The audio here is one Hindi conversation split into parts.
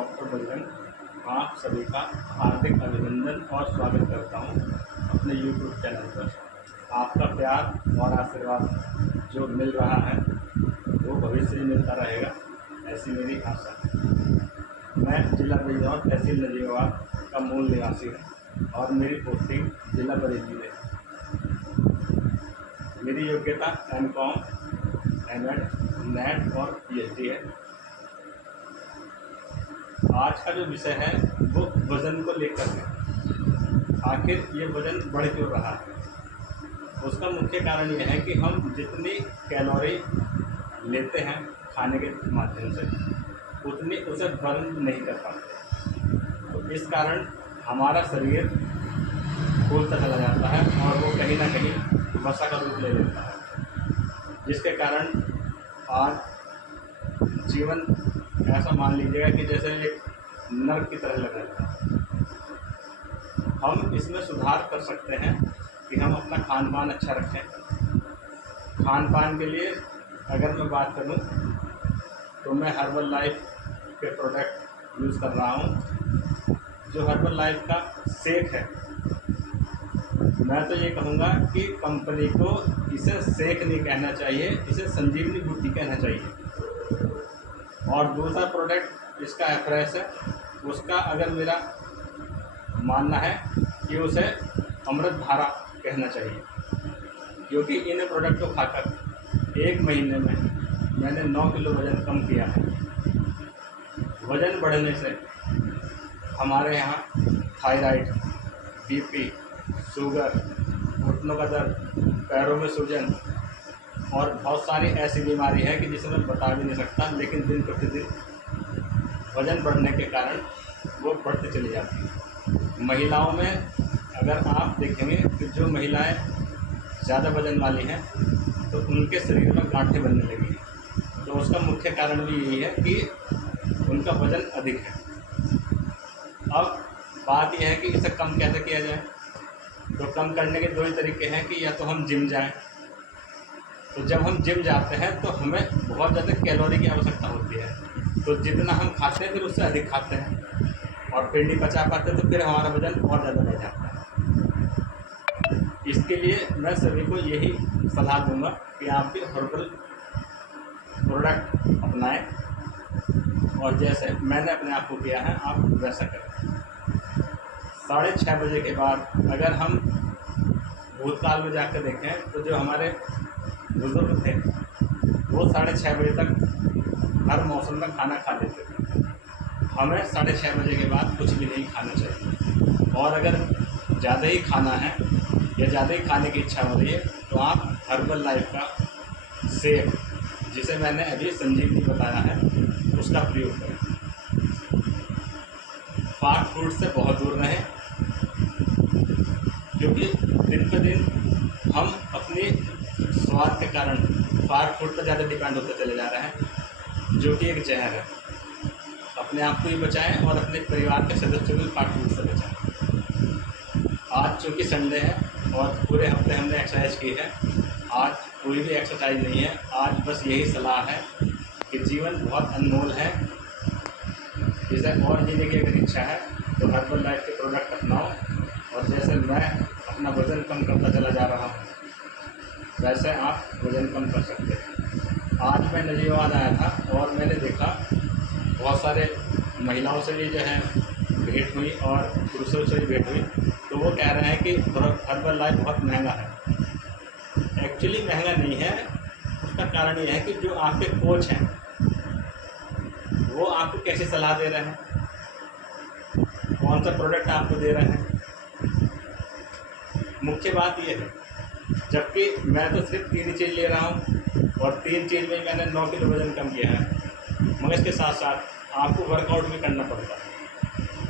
डॉक्टर बजरंग आप सभी का हार्दिक अभिनंदन और स्वागत करता हूं अपने यूट्यूब चैनल पर। आपका प्यार और आशीर्वाद जो मिल रहा है वो भविष्य में मिलता रहेगा, ऐसी मेरी आशा है। मैं जिला बिजनौर तहसील नजीबाबाद का मूल निवासी हूँ और मेरी पोस्टिंग जिला बरेली में है। मेरी योग्यता M.Com, M.Ed, NET और PhD है। आज का जो विषय है वो वज़न को लेकर है। आखिर ये वज़न बढ़ क्यों रहा है? उसका मुख्य कारण ये है कि हम जितनी कैलोरी लेते हैं खाने के माध्यम से उतनी उसे बर्न नहीं कर पाते। तो इस कारण हमारा शरीर फूलता चला जाता है और वो कहीं ना कहीं वसा का रूप ले लेता है, जिसके कारण आज जीवन ऐसा मान लीजिएगा कि जैसे एक नर्क की तरह लग रहा है। हम इसमें सुधार कर सकते हैं कि हम अपना खान पान अच्छा रखें। खान पान के लिए अगर मैं बात करूं तो मैं हर्बल लाइफ के प्रोडक्ट यूज़ कर रहा हूं। जो हर्बल लाइफ का शेक है, मैं तो ये कहूँगा कि कंपनी को इसे शेक नहीं कहना चाहिए, इसे संजीवनी बूटी कहना चाहिए। और दूसरा प्रोडक्ट इसका फ्रेश है, उसका अगर मेरा मानना है कि उसे अमृत धारा कहना चाहिए, क्योंकि इन प्रोडक्ट को खाकर 1 महीने में मैंने 9 किलो वज़न कम किया है। वज़न बढ़ने से हमारे यहाँ थायराइड, BP, शुगर, घुटनों का दर्द, पैरों में सूजन और बहुत सारी ऐसी बीमारी है कि जिसे मैं बता भी नहीं सकता, लेकिन दिन प्रतिदिन वज़न बढ़ने के कारण वो बढ़ती चली जाती है। महिलाओं में अगर आप देखेंगे कि जो महिलाएं ज़्यादा वज़न वाली हैं तो उनके शरीर में गांठें बनने लगी हैं। तो उसका मुख्य कारण भी यही है कि उनका वज़न अधिक है। अब बात यह है कि इसे कम कैसे किया जाए। तो कम करने के 2 ही तरीके हैं कि या तो हम जिम जाएं। तो जब हम जिम जाते हैं तो हमें बहुत ज़्यादा कैलोरी की आवश्यकता होती है, तो जितना हम खाते हैं फिर उससे अधिक खाते हैं और फिर नहीं पचा पाते, तो फिर हमारा वज़न और ज़्यादा बढ़ जाता है। इसके लिए मैं सभी को यही सलाह दूंगा कि आप भी हर्बल प्रोडक्ट अपनाएं और जैसे मैंने अपने आप को किया है आप वैसा करें। 6:30 बजे के बाद अगर हम भूतकाल में जाकर देखें तो जो हमारे बुजुर्ग थे वो 6:30 बजे तक हर मौसम में खाना खा लेते थे। हमें 6:30 बजे के बाद कुछ भी नहीं खाना चाहिए। और अगर ज़्यादा ही खाना है या ज़्यादा ही खाने की इच्छा हो रही है तो आप हर्बल लाइफ का शेक, जिसे मैंने अभी संजीवनी बताया है, उसका प्रयोग करें। फास्ट फूड से बहुत दूर रहें, क्योंकि दिन पे दिन हम अपनी स्वाद के कारण फास्ट फूड पर ज़्यादा डिपेंड होते चले जा रहे हैं, जो कि एक जहर है। अपने आप को ही बचाएं और अपने परिवार के सदस्यों को फास्ट फूड से बचाएं। आज चूँकि संडे है और पूरे हफ्ते हमने एक्सरसाइज की है, आज कोई भी एक्सरसाइज नहीं है। आज बस यही सलाह है कि जीवन बहुत अनमोल है, इसे और जीने की अगर इच्छा है तो हर्बल लाइफ के प्रोडक्ट अपनाओ। और जैसे मैं अपना वज़न कम करता चला जा रहा हूँ वैसे आप वज़न कम कर सकते हैं। आज मैं नजीबाबाद आया था और मैंने देखा बहुत सारे महिलाओं से भी जो है भेंट हुई और पुरुषों से भी भेंट हुई, तो वो कह रहे हैं कि हर्बल लाइफ बहुत महंगा है। एक्चुअली महंगा नहीं है। उसका कारण ये है कि जो आपके कोच हैं वो आपको कैसी सलाह दे रहे हैं, कौन सा प्रोडक्ट आपको दे रहे हैं, मुख्य बात ये है। जबकि मैं तो सिर्फ 3 ही चीज़ ले रहा हूँ और 3 चीज़ में मैंने 9 किलो वज़न कम किया है, मगर इसके साथ साथ आपको वर्कआउट भी करना पड़ता है।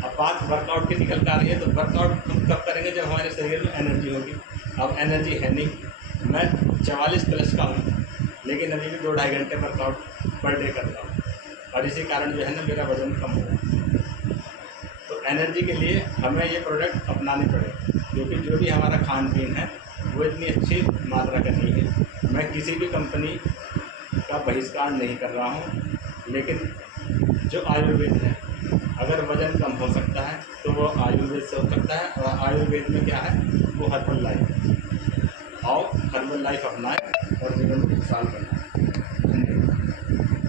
अब बात वर्कआउट की निकल कर आ रही है, तो वर्कआउट हम कब करेंगे जब हमारे शरीर में एनर्जी होगी। अब एनर्जी है नहीं। मैं 44 प्लस का हूँ, लेकिन अभी भी 2-2.5 घंटे वर्कआउट पर डे करता हूँ और इसी कारण जो है ना मेरा वज़न कम हो रहा है। तो एनर्जी के लिए हमें ये प्रोडक्ट अपनाने पड़े, क्योंकि जो भी हमारा खान पीन है वो इतनी अच्छी मात्रा का नहीं है। मैं किसी भी कंपनी का बहिष्कार नहीं कर रहा हूँ, लेकिन जो आयुर्वेद है। अगर वज़न कम हो सकता है तो वो आयुर्वेद से हो सकता है, और आयुर्वेद में क्या है, वो हर्बल लाइफ है। और हर्बल लाइफ अपनाएं और जीवन को खुशहाल बनाएं। धन्यवाद।